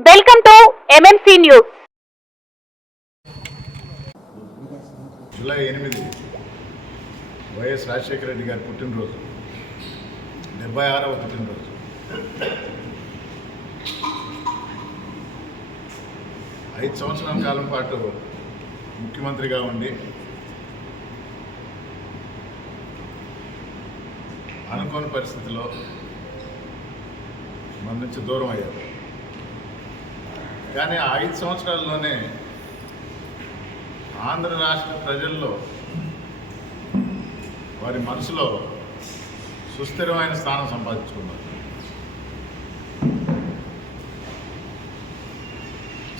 Welcome to MMC news July ఎనిమిది YS Rajasekhara Reddy గారి పుట్టినరోజు డెబ్బై ఆరవ పుట్టినరోజు. ఐదు సంవత్సరాల కాలం పాటు ముఖ్యమంత్రిగా ఉండి అనుకోని పరిస్థితిలో మన నుంచి దూరం అయ్యారు. కానీ ఆ ఐదు సంవత్సరాల్లోనే ఆంధ్ర రాష్ట్ర ప్రజల్లో వారి మనసులో సుస్థిరమైన స్థానం సంపాదించుకున్నారు.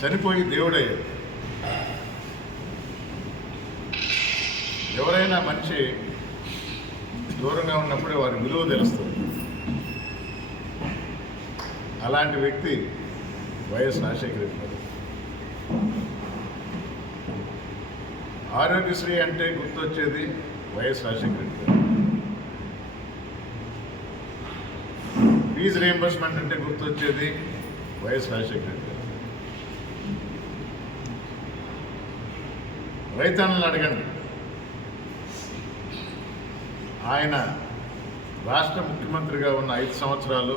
చనిపోయి దేవుడే ఎవరైనా మనిషి దూరంగా ఉన్నప్పుడే వారి విలువ తెలుస్తుంది. అలాంటి వ్యక్తి వైఎస్ రాజశేఖర రెడ్డి గారు ఆరోగ్యశ్రీ అంటే గుర్తొచ్చేది వైఎస్ రాజశేఖర రెడ్డి గారు ఫీజు రియంబర్స్మెంట్ అంటే గుర్తొచ్చేది వైఎస్ రాజశేఖర రెడ్డి గారు అడగండి. ఆయన రాష్ట్ర ముఖ్యమంత్రిగా ఉన్న ఐదు సంవత్సరాలు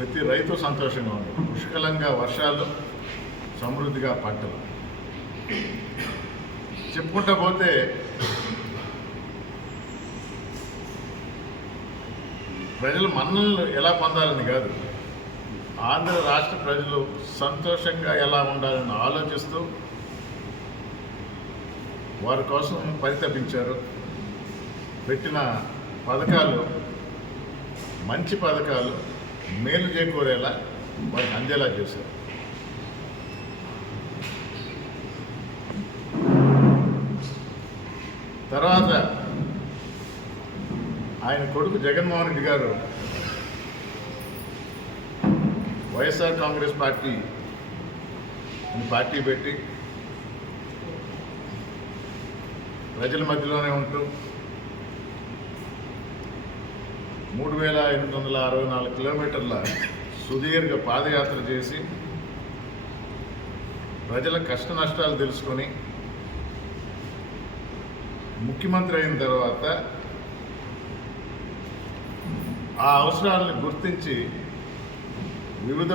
ప్రతి రైతు సంతోషంగా ఉంది. పుష్కలంగా వర్షాలు సమృద్ధిగా పంటలు చెప్పుకుంటా పోతే ప్రజలు మన్నలు ఎలా పొందాలని కాదు. ఆంధ్ర రాష్ట్ర ప్రజలు సంతోషంగా ఎలా ఉండాలని ఆలోచిస్తూ వారి కోసం పరితపించారు. పెట్టిన పథకాలు మంచి పథకాలు మేలు చేకూరేలా వారికి అందేలా చేశారు తర్వాత ఆయన కొడుకు జగన్మోహన్ రెడ్డి గారు వైఎస్ఆర్ కాంగ్రెస్ పార్టీ పార్టీ పెట్టి ప్రజల మధ్యలోనే ఉంటూ మూడు వేల ఎనిమిది వందల అరవై నాలుగు కిలోమీటర్ల సుదీర్ఘ పాదయాత్ర చేసి ప్రజల కష్ట నష్టాలు తెలుసుకొని ముఖ్యమంత్రి అయిన తర్వాత ఆ అవసరాలను గుర్తించి వివిధ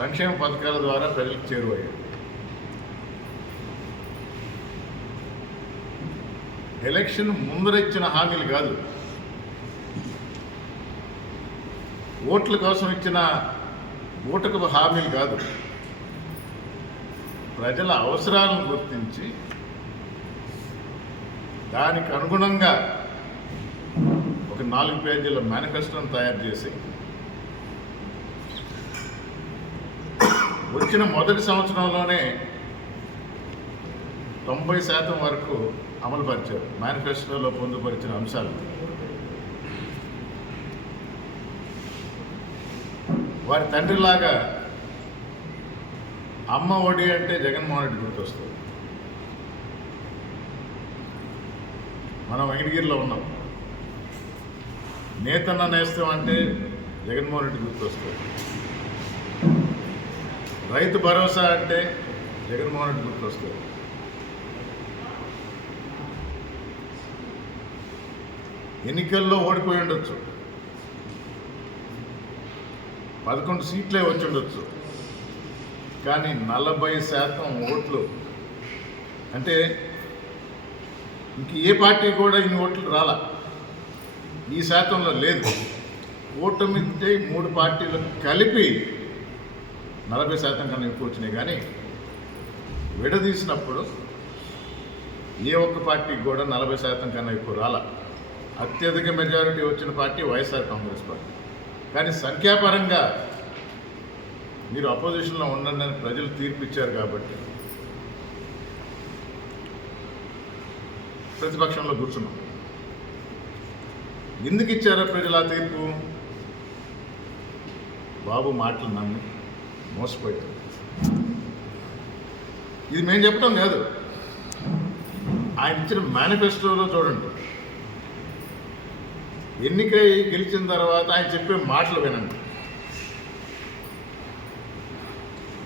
సంక్షేమ పథకాల ద్వారా ప్రజలకు చేరువయ్యారు. ఎలక్షన్ ముందర ఇచ్చిన హామీలు కాదు. ఓట్ల కోసం ఇచ్చిన ఓటుకు హామీలు కాదు. ప్రజల అవసరాలను గుర్తించి దానికి అనుగుణంగా ఒక నాలుగు పేజీల మేనిఫెస్టోని తయారు చేసి వచ్చిన మొదటి సంవత్సరంలోనే తొంభై శాతం వరకు అమలుపరిచారు. మేనిఫెస్టోలో పొందుపరిచిన అంశాలు. వారి తండ్రిలాగా అమ్మ ఒడి అంటే జగన్మోహన్ రెడ్డి గుర్తొస్తుంది. మనం వెంకటగిరిలో ఉన్నాం. నేతన్న నేస్తం అంటే జగన్మోహన్ రెడ్డి గుర్తొస్తుంది. రైతు భరోసా అంటే జగన్మోహన్ రెడ్డి గుర్తొస్తుంది. ఎన్నికల్లో ఓడిపోయి ఉండొచ్చు. పదకొండు సీట్లే వచ్చి ఉండొచ్చు. కానీ నలభై శాతం ఓట్లు. అంటే ఇంక ఏ పార్టీ కూడా ఇన్ని ఓట్లు రాలా. ఈ శాతంలో లేదు. ఓటమితే మూడు పార్టీలు కలిపి నలభై శాతం కన్నా ఎక్కువ వచ్చినాయి. కానీ విడదీసినప్పుడు ఏ ఒక్క పార్టీకి కూడా నలభై శాతం కన్నా ఎక్కువ రాల. అత్యధిక మెజారిటీ వచ్చిన పార్టీ వైఎస్ఆర్ కాంగ్రెస్ పార్టీ. కానీ సంఖ్యాపరంగా మీరు అపోజిషన్లో ఉండండి అని ప్రజలు తీర్పు ఇచ్చారు కాబట్టి. ప్రతిపక్షంలో కూర్చున్నాం. ఎందుకు ఇచ్చారో ప్రజలు ఆ తీర్పు? బాబు మాటలు నమ్మి మోసపోయారు. ఇది మేము చెప్పడం కాదు. ఆయన ఇచ్చిన మేనిఫెస్టోలో చూడండి. ఎన్నికై గెలిచిన తర్వాత ఆయన చెప్పే మాటలు వినండి.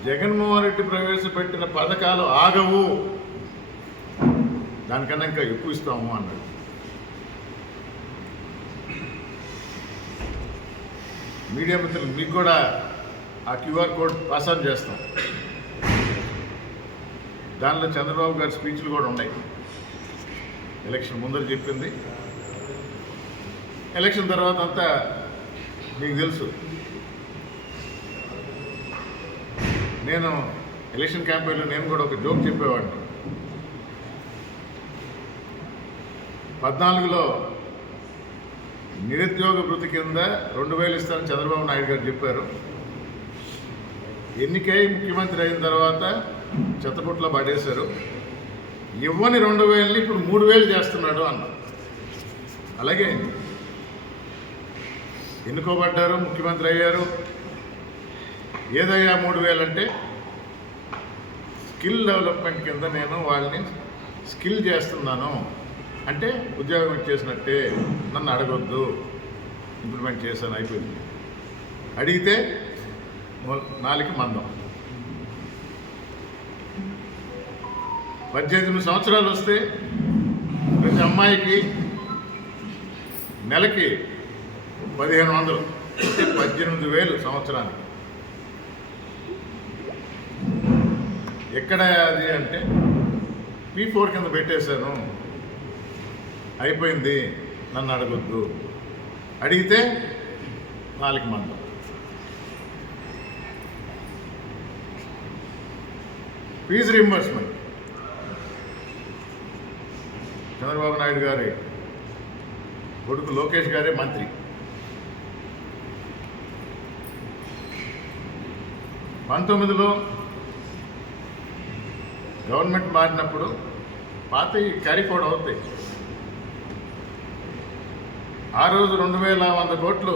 జగన్మోహన్ రెడ్డి ప్రవేశపెట్టిన పథకాలు ఆగవు. దానికన్నా ఇంకా ఎక్కువ ఇస్తాము అన్నాడు. మీడియా మిత్రులు మీకు కూడా ఆ క్యూఆర్ కోడ్ పాస్ ఆన్ చేస్తాం. దానిలో చంద్రబాబు గారి స్పీచ్లు కూడా ఉన్నాయి. ఎలక్షన్ ముందర చెప్పింది. ఎలక్షన్ తర్వాత అంతా మీకు తెలుసు. నేను ఎలక్షన్ క్యాంపెయిన్లో నేను కూడా ఒక జోక్ చెప్పేవాడిని. పద్నాలుగులో నిరుద్యోగ భృతి కింద రెండు వేలు ఇస్తారని చంద్రబాబు నాయుడు గారు చెప్పారు. ఎన్నికై ముఖ్యమంత్రి అయిన తర్వాత చెత్తపుట్లో పడేశారు. ఇవ్వని రెండు వేలని ఇప్పుడు మూడు వేలు చేస్తున్నాడు అన్న అలాగే ఎన్నుకోబడ్డారు ముఖ్యమంత్రి అయ్యారు. ఏదయ్యా మూడు వేలు అంటే? స్కిల్ డెవలప్మెంట్ కింద నేను వాళ్ళని స్కిల్ చేస్తున్నాను. అంటే ఉద్యోగం ఇచ్చేసినట్టే. నన్ను అడగొద్దు. ఇంప్లిమెంట్ చేశాను అయిపోయింది. అడిగితే నాలుగు మందం. పద్దెనిమిది సంవత్సరాలు వస్తే ప్రతి అమ్మాయికి నెలకి పదిహేను వందలు. అంటే పద్దెనిమిది వేలు సంవత్సరానికి. ఎక్కడ అది అంటే పీ ఫోర్ కింద పెట్టేశాను. అయిపోయింది. నన్ను అడగొద్దు. అడిగితే నాలుగు మందం. ఫీజు రింబర్స్మెంట్ చంద్రబాబు నాయుడు గారి కొడుకు లోకేష్ గారే మంత్రి. పంతొమ్మిదిలో గవర్నమెంట్ మారినప్పుడు పాత క్యారీ ఫోర్డ్ అవుతాయి ఆ రోజు రెండు వేల వంద కోట్లు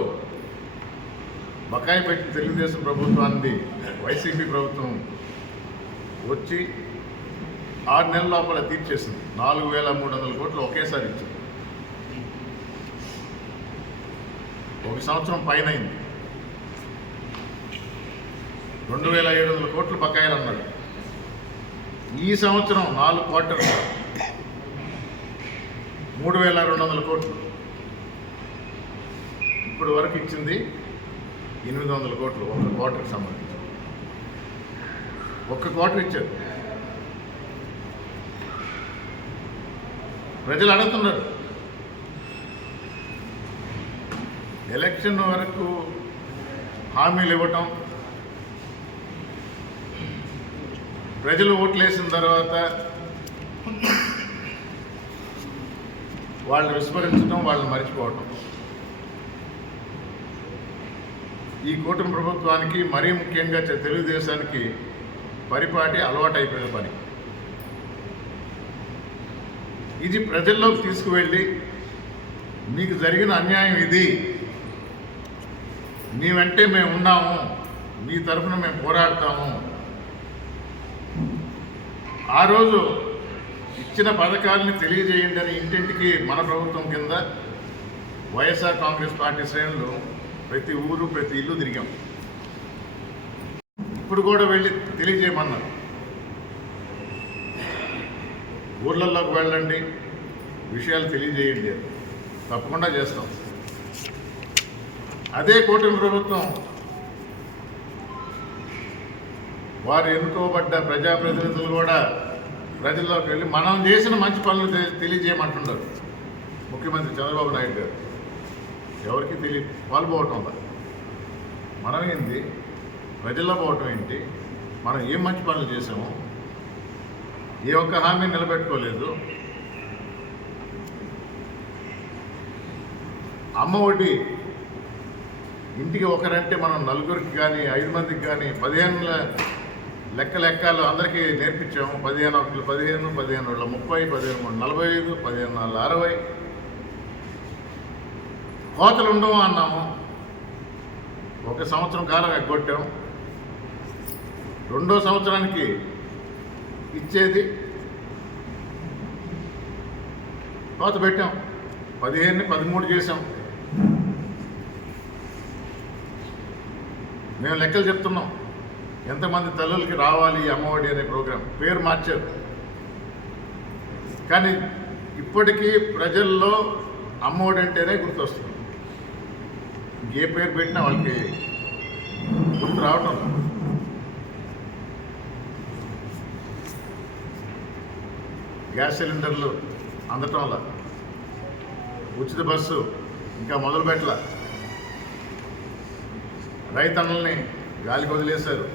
బకాయి పెట్టి తెలుగుదేశం ప్రభుత్వాన్ని వైసీపీ ప్రభుత్వం వచ్చి ఆరు నెలల లోపల తీర్చేసింది. నాలుగు వేల మూడు వందల కోట్లు ఒకేసారి ఇచ్చింది. ఒక సంవత్సరం పైన అయింది. రెండు వేల ఏడు వందల కోట్లు బకాయిలు అన్నారు ఈ సంవత్సరం నాలుగు క్వార్టర్లు. మూడు వేల రెండు వందల కోట్లు. ఇప్పుడు వరకు ఇచ్చింది ఎనిమిది వందల కోట్లు ఒక క్వార్టర్కి సంబంధించి. ఒక్క క్వార్టర్ ఇచ్చారు. ప్రజలు అడుగుతున్నారు. ఎలక్షన్ వరకు హామీలు ఇవ్వటం ప్రజలు ఓట్లేసిన తర్వాత వాళ్ళు విస్మరించడం వాళ్ళని మర్చిపోవటం. ఈ కూటమి ప్రభుత్వానికి మరీ ముఖ్యంగా తెలుగుదేశానికి పరిపాటి అలవాటైపోయిన పని. ఇది ప్రజల్లోకి తీసుకువెళ్ళి మీకు జరిగిన అన్యాయం ఇది. మీ వెంటే మేము ఉన్నాము. మీ తరఫున మేము పోరాడతాము. ఆ రోజు ఇచ్చిన పథకాలని తెలియజేయండి అని ఇంటింటికి మన ప్రభుత్వం కింద వైఎస్ఆర్ కాంగ్రెస్ పార్టీ శ్రేణులు ప్రతి ఊరు ప్రతి ఇల్లు తిరిగాం. ఇప్పుడు కూడా వెళ్ళి తెలియజేయమన్నారు. ఊర్లలోకి వెళ్ళండి విషయాలు తెలియజేయండి. తప్పకుండా చేస్తాం. అదే కూటమి ప్రభుత్వం వారు ఎన్నుకోబడ్డ ప్రజాప్రతినిధులు కూడా ప్రజల్లోకి వెళ్ళి మనం చేసిన మంచి పనులు తెలియజేయమంటున్నారు ముఖ్యమంత్రి చంద్రబాబు నాయుడు గారు. ఎవరికి తెలియ వాళ్ళు పోవటం మనం ఏంది? ప్రజల్లో పోవటం ఏంటి? మనం ఏం మంచి పనులు చేసాము ఏ ఒక్క హామీ నిలబెట్టుకోలేదు. అమ్మ ఒడి ఇంటికి ఒకరంటే మనం నలుగురికి కానీ ఐదు మందికి కానీ పదిహేను లెక్క లెక్కలు అందరికీ నేర్పించాము పదిహేను ఒకటి పదిహేను పదిహేను వేల ముప్పై పదిహేను మూడు నలభై ఐదు పదిహేను నాలుగు అరవై. కోతలు ఉండవు అన్నాము. ఒక సంవత్సరం కాలం ఎగ్గొట్టాం. రెండో సంవత్సరానికి ఇచ్చేది కోత పెట్టాం. పదిహేనుని పదమూడు చేసాం మేము లెక్కలు చెప్తున్నాం. ఎంతమంది తల్లులకి రావాలి అమ్మఒడి అనే ప్రోగ్రాం? పేరు మార్చారు. కానీ ఇప్పటికీ ప్రజల్లో అమ్మఒడి అంటేనే గుర్తొస్తుంది. ఏ పేరు పెట్టినా వాళ్ళకి గుర్తు రావటం గ్యాస్ సిలిండర్లు అందటం వల్ల ఉచిత బస్సు ఇంకా మొదలు పెట్టాల రైతన్నల్ని గాలికి వదిలేశారు.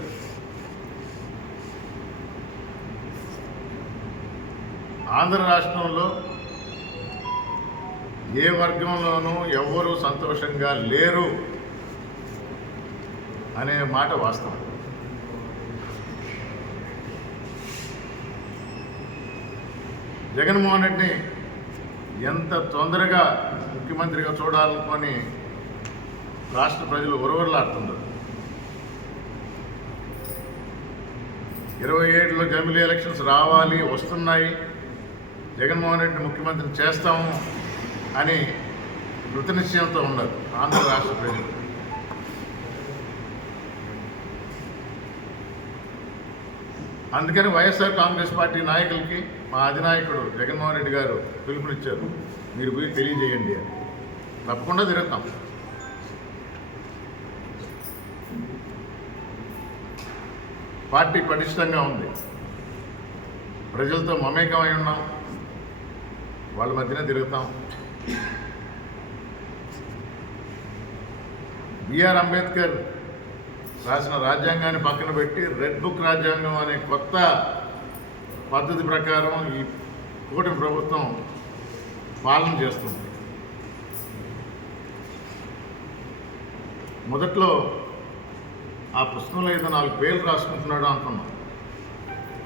ఆంధ్ర రాష్ట్రంలో ఏ వర్గంలోనూ ఎవ్వరూ సంతోషంగా లేరు అనే మాట వాస్తవం. జగన్మోహన్ రెడ్డిని ఎంత తొందరగా ముఖ్యమంత్రిగా చూడాలనుకొని రాష్ట్ర ప్రజలు ఉరవరలాడుతున్నారు ఇరవై ఏడులో జమిలీ ఎలక్షన్స్ రావాలి వస్తున్నాయి. జగన్మోహన్ రెడ్డి ముఖ్యమంత్రిని చేస్తాము అని కృత నిశ్చయంతో ఉన్నారు ఆంధ్ర రాష్ట్ర ప్రజలు. అందుకని వైఎస్ఆర్ కాంగ్రెస్ పార్టీ నాయకులకి మా అధినాయకుడు జగన్మోహన్ రెడ్డి గారు పిలుపునిచ్చారు. మీరు పోయి తెలియజేయండి అని. తప్పకుండా తిరుగుతాం. పార్టీ పటిష్టంగా ఉంది. ప్రజలతో మమేకమై ఉన్నాం. వాళ్ళ మధ్యనే తిరుగుతాం. బిఆర్ అంబేద్కర్ రాసిన రాజ్యాంగాన్ని పక్కన పెట్టి రెడ్ బుక్ రాజ్యాంగం అనే కొత్త పద్ధతి ప్రకారం ఈ కూటమి ప్రభుత్వం పాలన చేస్తుంది. మొదట్లో ఆ పుస్తకంలో ఏదో నాలుగు పేర్లు రాసుకుంటున్నాడు అనుకున్నాం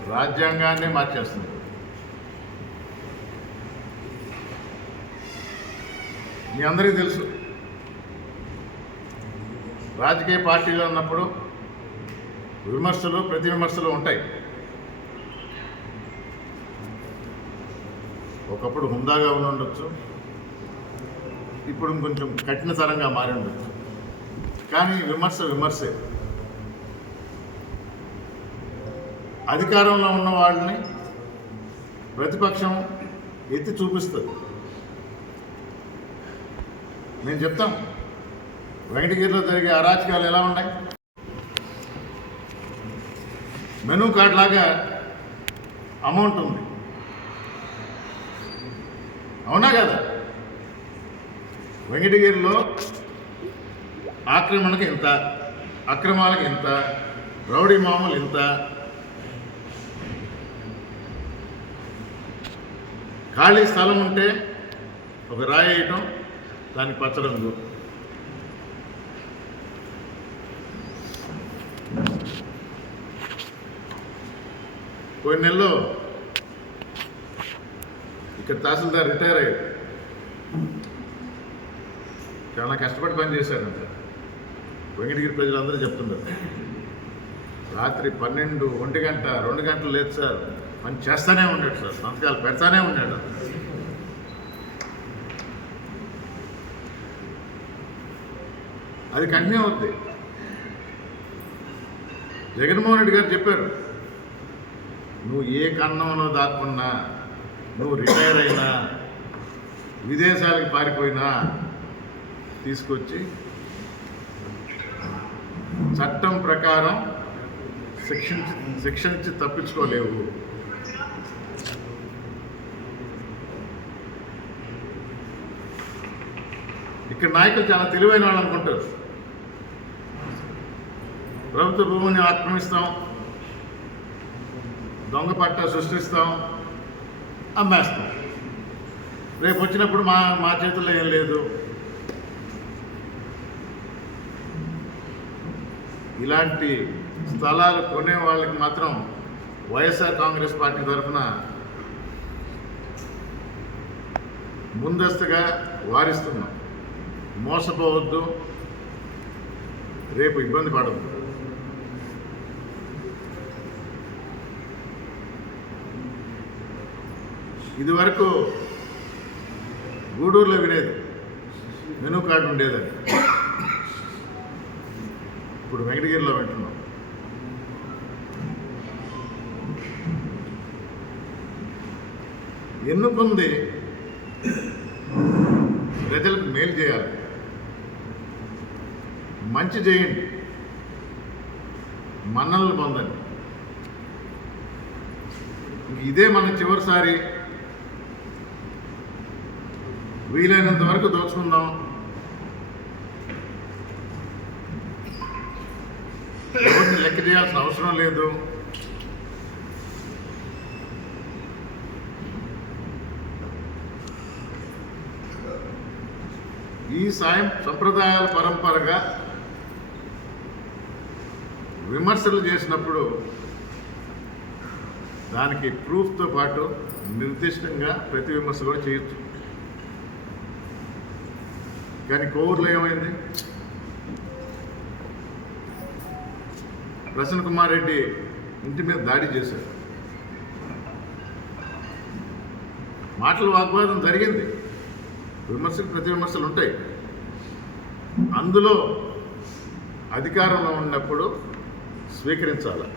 రాజ్యాంగాన్ని మార్చేస్తుంది. మీ అందరికీ తెలుసు. రాజకీయ పార్టీలో ఉన్నప్పుడు విమర్శలు ప్రతి విమర్శలు ఉంటాయి. ఒకప్పుడు హుందాగా ఉండొచ్చు. ఇప్పుడు కొంచెం కఠినతరంగా మారి ఉండొచ్చు. కానీ విమర్శ విమర్శే. అధికారంలో ఉన్న వాళ్ళని ప్రతిపక్షం ఎత్తి చూపిస్తుంది. మేము చెప్తాం. వెంకటగిరిలో జరిగే అరాచకాలు ఎలా ఉన్నాయి? మెనూ కార్డ్ లాగా అమౌంట్ ఉంది. అవునా కదా? వెంకటగిరిలో ఆక్రమణకు ఇంత అక్రమాలకు ఇంత రౌడీ మామూలు ఇంత ఖాళీ స్థలం ఉంటే ఒక రాయి వేయటం దానికి పచ్చరంగు పోయిన నెలలో ఇక్కడ తహసీల్దార్ రిటైర్ అయ్యాడు. చాలా కష్టపడి పని చేశాడంట వెంకటగిరి ప్రజలందరూ చెప్తున్నారు రాత్రి పన్నెండు ఒంటి గంట రెండు గంటలు లేదు సార్. పని చేస్తూనే ఉన్నాడు సార్. సంతకాలు పెడతానే ఉన్నాడు. అది కంటిన్యూ అవుద్ది. జగన్మోహన్ రెడ్డి గారు చెప్పారు నువ్వు ఏ కన్నంలో దాక్కున్నా నువ్వు రిటైర్ అయినా విదేశాలకు పారిపోయినా తీసుకొచ్చి చట్టం ప్రకారం శిక్షించి శిక్షించి తప్పించుకోలేవు. ఇక్కడ నాయకులు చాలా తెలివైన వాళ్ళు అనుకుంటారు. ప్రభుత్వ భూమిని ఆక్రమిస్తాం. దొంగ పట్ట సృష్టిస్తాం. అమ్మేస్తాం. రేపు వచ్చినప్పుడు మా మా చేతుల్లో ఏం లేదు. ఇలాంటి స్థలాలు కొనే వాళ్ళకి మాత్రం వైఎస్ఆర్ కాంగ్రెస్ పార్టీ తరఫున ముందస్తుగా వారిస్తున్నాం. మోసపోవద్దు. రేపు ఇబ్బంది పడద్దు. ఇదివరకు గూడూరులో వినేది. మెను కార్డు ఉండేదని. ఇప్పుడు వెంకటగిరిలో వింటున్నాం. ఎన్నుకుంది మంచి చేయండి. మన్నలను పొందండి. ఇదే మన చివరిసారి. వీలైనంత వరకు దోచుకుందాం. ఎవరిని లెక్క చేయాల్సిన అవసరం లేదు. ఈ సాయం సంప్రదాయాల పరంపరగా విమర్శలు చేసినప్పుడు దానికి ప్రూఫ్తో పాటు నిర్దిష్టంగా ప్రతి విమర్శ కూడా చేయొచ్చు. కానీ కోవూరులో ఏమైంది? ప్రసన్న కుమార్ రెడ్డి ఇంటి మీద దాడి చేశారు. మాటల వాగ్వాదం జరిగింది. విమర్శలు ప్రతి విమర్శలు ఉంటాయి. అందులో అధికారంలో ఉన్నప్పుడు స్వీకరించాలా?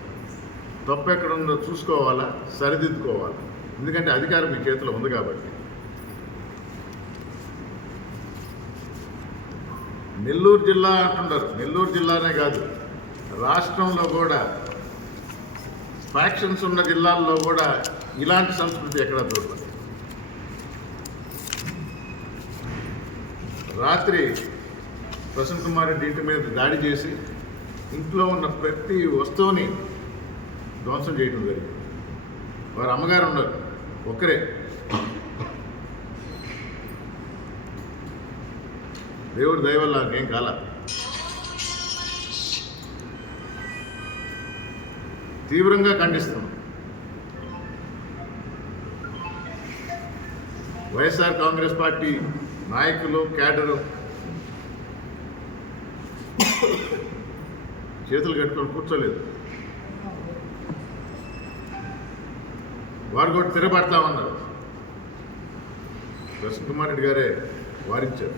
తప్పు ఎక్కడ ఉందో చూసుకోవాలా? సరిదిద్దుకోవాలి? ఎందుకంటే అధికారం మీ చేతిలో ఉంది కాబట్టి. నెల్లూరు జిల్లా అంటున్నారు. నెల్లూరు జిల్లానే కాదు. రాష్ట్రంలో కూడా ఫ్యాక్షన్స్ ఉన్న జిల్లాల్లో కూడా ఇలాంటి సంస్కృతి ఎక్కడ చూడలేదు రాత్రి ప్రసన్న కుమార్ రెడ్డి ఇంటి మీద దాడి చేసి ఇంట్లో ఉన్న ప్రతి వస్తువుని ధ్వంసం చేయడం జరిగింది. వారు అమ్మగారు ఉన్నారు ఒక్కరే దేవుడి దయవల్ల నాకేం కాల. తీవ్రంగా ఖండిస్తున్నాం. వైఎస్ఆర్ కాంగ్రెస్ పార్టీ నాయకులు క్యాడరు చేతులు కట్టుకొని కూర్చోలేదు. వారు కూడా తిరబడతామన్నారు ప్రసన్న కుమార్ రెడ్డి గారే వారించారు.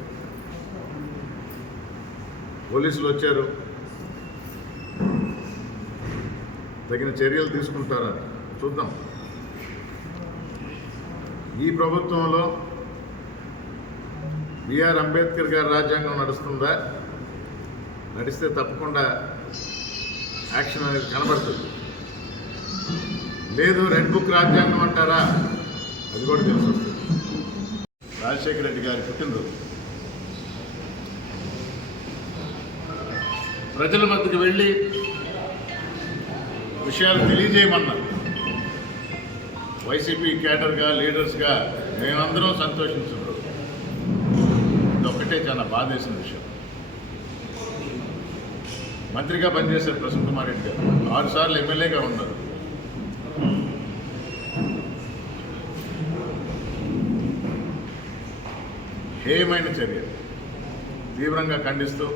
పోలీసులు వచ్చారు. తగిన చర్యలు తీసుకుంటారని చూద్దాం. ఈ ప్రభుత్వంలో బిఆర్ అంబేద్కర్ గారి రాజ్యాంగం నడుస్తుందా? నడిస్తే తప్పకుండా యాక్షన్ అనేది కనబడుతుంది. లేదు రెడ్ బుక్ రాజ్యాంగం అంటారా? అది కూడా తెలిసి వస్తుంది. రాజశేఖర రెడ్డి గారి పుట్టినరోజు. ప్రజల మధ్యకు వెళ్ళి విషయాలు తెలియజేయమన్నారు. వైసీపీ క్యాడర్గా లీడర్స్గా మేమందరం సంతోషించున్నారు ఇదొక్కటే చాలా బాధేసిన విషయం. మంత్రిగా పనిచేశారు ప్రసన్న కుమార్ రెడ్డి గారు. ఆరు సార్లు ఎమ్మెల్యేగా ఉన్నారు. హేయమైన చర్య. తీవ్రంగా ఖండిస్తూ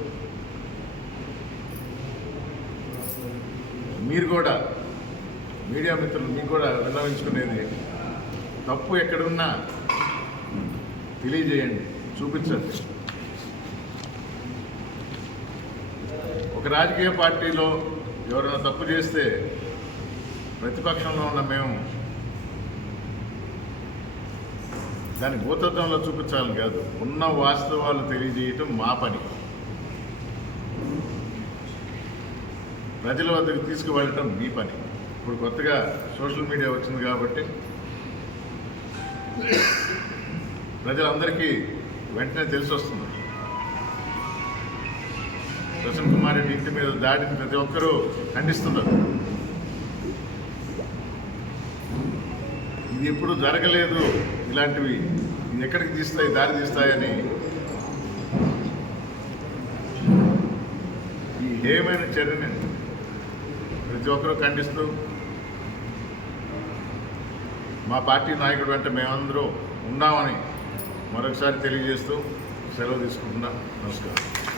మీరు కూడా మీడియా మిత్రులు మీకు కూడా విన్నవించుకునేది తప్పు ఎక్కడున్నా తెలియజేయండి చూపించండి. ఒక రాజకీయ పార్టీలో ఎవరైనా తప్పు చేస్తే ప్రతిపక్షంలో ఉన్న మేము దాని భూతత్వంలో చూపించాలని కాదు ఉన్న వాస్తవాలు తెలియజేయటం మా పని. ప్రజల వద్దకు తీసుకువెళ్ళటం మీ పని. ఇప్పుడు కొత్తగా సోషల్ మీడియా వచ్చింది కాబట్టి ప్రజలందరికీ వెంటనే తెలిసి వస్తుంది ప్రసన్న కుమార్ రెడ్డి ఇంటి మీద దాడిని ప్రతి ఒక్కరూ ఖండిస్తున్నారు. ఇది ఎప్పుడు జరగలేదు. ఇలాంటివి ఇది ఎక్కడికి తీస్తాయి దారి తీస్తాయని ఈ హేమైన చర్యని ప్రతి ఒక్కరూ ఖండిస్తూ మా పార్టీ నాయకుడు వెంట మేమందరూ ఉన్నామని మరొకసారి తెలియజేస్తూ సెలవు తీసుకుంటున్నా. నమస్కారం.